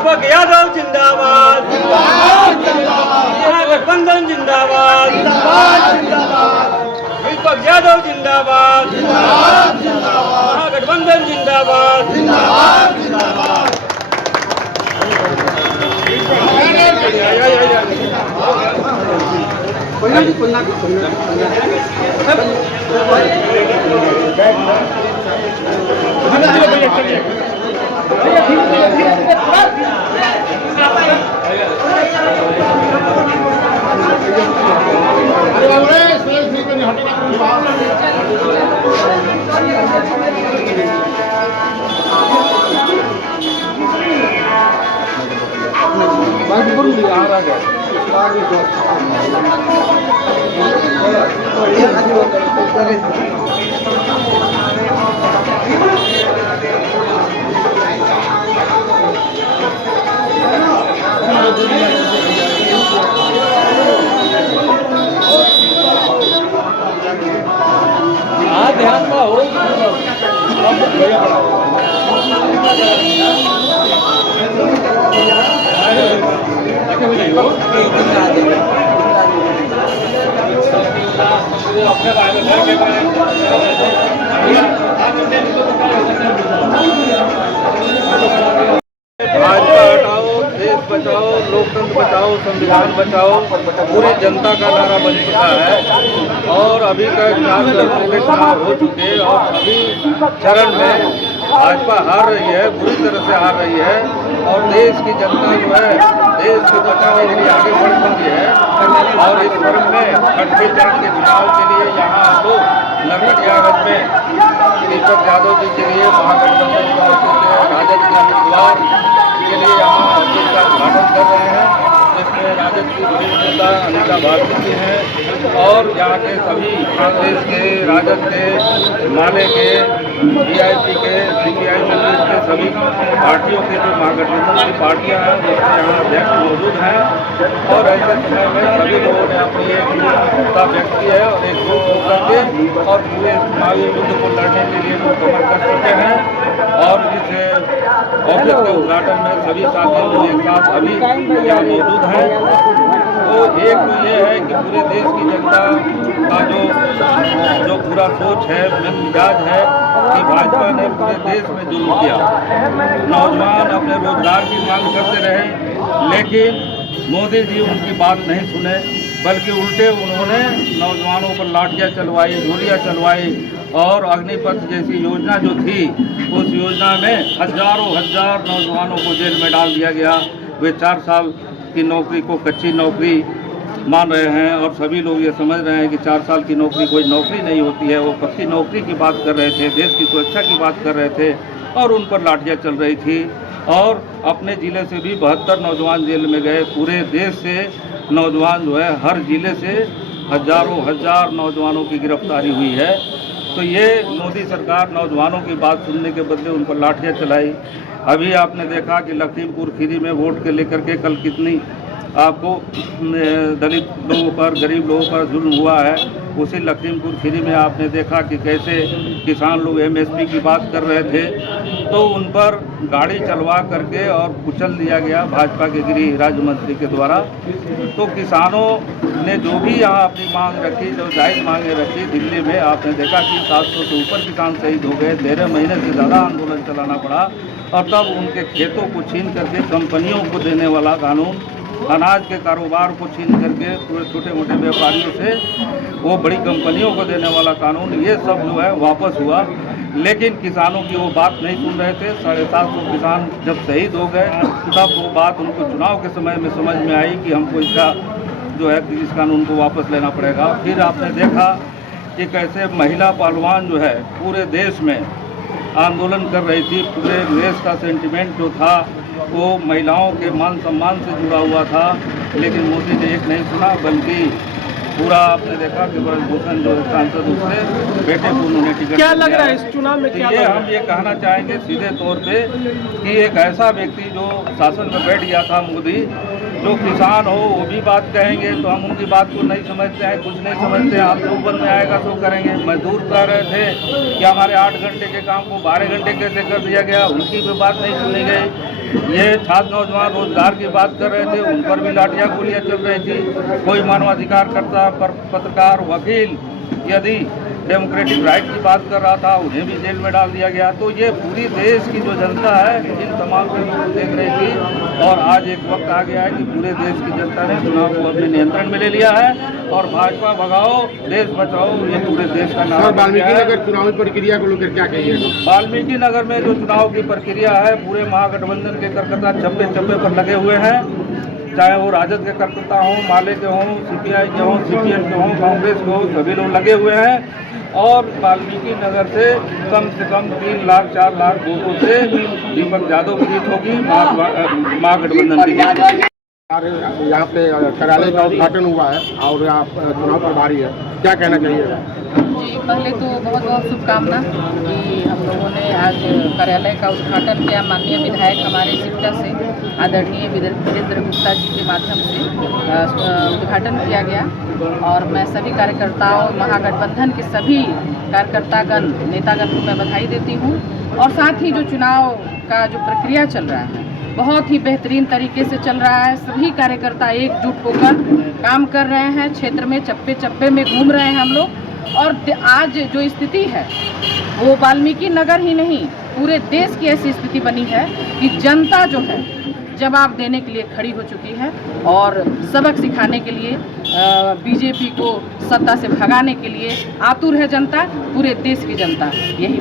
दीपक यादव जिंदाबाद, गठबंधन जिंदाबाद, दीपक यादव जिंदाबाद, गठबंधन जिंदाबाद। ध्यान में हो भाजपा हटाओ, देश बचाओ, लोकतंत्र बचाओ, संविधान बचाओ पूरी जनता का नारा बन चुका है। और अभी तक 4 चरणों के चुनाव हो चुके और सभी चरण में भाजपा हार रही है, बुरी तरह से हार रही है। और देश की जनता जो है देश को बचाने के लिए आगे बढ़ रही है। और इस क्रम में 8वें चरण के चुनाव के लिए यहाँ हम लोग नरकटियागंज में दीपक यादव जी के लिए महागठबंधन राजद के उम्मीदवार के लिए यहाँ ऑफिस का उद्घाटन कर रहे हैं, जिसमें राजद की वरिष्ठ नेता अनिता भारती जी हैं और यहाँ के सभी कांग्रेस के, राजद के, माले के, वीआईपी के, सीपीआई के सभी पार्टियों के जो महागठबंधन की पार्टियां हैं उसके यहाँ अध्यक्ष मौजूद हैं। और ऐसे समय में सभी लोगों ने अपनी एक एकता व्यक्त की है और एक ग्रुप होकर के और पूरे चुनावी युद्ध को लड़ने के लिए वो कमर कर चुके हैं। और इस ऑफिस के उद्घाटन में सभी साथी लोग एक साथ अभी यहाँ मौजूद हैं। तो एक तो ये है कि पूरे देश की जनता का जो पूरा सोच है, मिजाज है कि भाजपा ने पूरे देश में जुल्म किया। नौजवान अपने रोजगार की मांग करते रहे, लेकिन मोदी जी उनकी बात नहीं सुने, बल्कि उल्टे उन्होंने नौजवानों पर लाठियाँ चलवाई, गोलियाँ चलवाई। और अग्निपथ जैसी योजना जो थी उस योजना में हजार नौजवानों को जेल में डाल दिया गया। वे 4 साल की नौकरी को कच्ची नौकरी मान रहे हैं और सभी लोग ये समझ रहे हैं कि 4 साल की नौकरी कोई नौकरी नहीं होती है। वो पक्की नौकरी की बात कर रहे थे, देश की सुरक्षा की बात कर रहे थे और उन पर लाठियाँ चल रही थी। और अपने ज़िले से भी 72 नौजवान जेल में गए। पूरे देश से नौजवान जो है हर ज़िले से हजार नौजवानों की गिरफ्तारी हुई है। तो ये मोदी सरकार नौजवानों की बात सुनने के बदले उन पर लाठियाँ चलाई। अभी आपने देखा कि लखीमपुर खीरी में वोट के लेकर के कल कितनी आपको दलित लोगों पर, गरीब लोगों पर जुल्म हुआ है। उसी लखीमपुर खीरी में आपने देखा कि कैसे किसान लोग एमएसपी की बात कर रहे थे तो उन पर गाड़ी चलवा करके और कुचल दिया गया भाजपा के गृह राज्य मंत्री के द्वारा। तो किसानों ने जो भी यहाँ अपनी मांग रखी, जो जायज़ मांगे रखी, दिल्ली में आपने देखा कि 700 से ऊपर किसान शहीद हो गए। 13 महीने से ज़्यादा आंदोलन चलाना पड़ा और तब उनके खेतों को छीन करके कंपनियों को देने वाला कानून, अनाज के कारोबार को छीन करके पूरे छोटे मोटे व्यापारियों से वो बड़ी कंपनियों को देने वाला कानून, ये सब जो है वापस हुआ। लेकिन किसानों की वो बात नहीं सुन रहे थे। 750 किसान जब शहीद हो गए तब वो बात उनको चुनाव के समय में समझ में आई कि हमको इसका जो है इस कानून को वापस लेना पड़ेगा। फिर आपने देखा कि कैसे महिला पहलवान जो है पूरे देश में आंदोलन कर रही थी। पूरे देश का सेंटिमेंट जो था वो महिलाओं के मान सम्मान से जुड़ा हुआ था, लेकिन मोदी ने एक नहीं सुना, बल्कि पूरा आपने देखा कि ब्रजभूषण जो सांसद उससे बेटे को उन्होंने टिकट क्या लग रहा है इस चुनाव में? क्या हम ये कहना चाहेंगे सीधे तौर पे कि एक ऐसा व्यक्ति जो शासन में बैठ गया था मोदी, जो किसान हो वो भी बात कहेंगे तो हम उनकी बात को नहीं समझते हैं, कुछ नहीं समझते हैं। आप लोग बंद में आएगा तो करेंगे। मजदूर कह रहे थे कि हमारे 8 घंटे के काम को 12 घंटे कैसे कर दिया गया, उनकी भी बात नहीं सुनी गई। ये छात्र नौजवान रोजगार की बात कर रहे थे, उन पर भी लाठियां गोलियां चल रही थी। कोई मानवाधिकार करता पत्रकार वकील यदि डेमोक्रेटिक राइट की बात कर रहा था, उन्हें भी जेल में डाल दिया गया। तो ये पूरी देश की जो जनता है इन तमाम चीज़ों को देख रही थी और आज एक वक्त आ गया है कि पूरे देश की जनता ने चुनाव को अपने नियंत्रण में ले लिया है और भाजपा भगाओ देश बचाओ ये पूरे देश का नारा बन गया है। वाल्मीकि नगर चुनावी प्रक्रिया को लेकर क्या कहिए? वाल्मीकि नगर में जो चुनाव की प्रक्रिया है पूरे महागठबंधन के कार्यकर्ता चप्पे चप्पे पर लगे हुए हैं, चाहे वो राजद के कार्यकर्ता हों, माले के हों, सीपीआई के हों, सीपीएम के हों, कांग्रेस के हों, सभी लोग लगे हुए हैं। और वाल्मीकि नगर से कम 3 लाख 4 लाख वोटों से दीपक यादव की जीत होगी, महागठबंधन की जीत होगी। यहाँ पे कार्यालय का उद्घाटन हुआ है और आप चुनाव प्रभारी है, क्या कहना चाहिए? जी, पहले तो बहुत बहुत शुभकामना कि हम लोगों ने आज कार्यालय का उद्घाटन किया। माननीय विधायक हमारे सिरसा से आदरणीय वीरेंद्र गुप्ता जी के माध्यम से उद्घाटन किया गया और मैं सभी कार्यकर्ताओं, महागठबंधन के सभी कार्यकर्तागण, नेतागण को मैं बधाई देती हूँ। और साथ ही जो चुनाव का जो प्रक्रिया चल रहा है बहुत ही बेहतरीन तरीके से चल रहा है। सभी कार्यकर्ता एकजुट होकर काम कर रहे हैं, क्षेत्र में चप्पे चप्पे में घूम रहे हैं हम लोग। और आज जो स्थिति है वो वाल्मीकि नगर ही नहीं पूरे देश की ऐसी स्थिति बनी है कि जनता जो है जवाब देने के लिए खड़ी हो चुकी है और सबक सिखाने के लिए बीजेपी को सत्ता से भगाने के लिए आतुर है जनता, पूरे देश की जनता। यही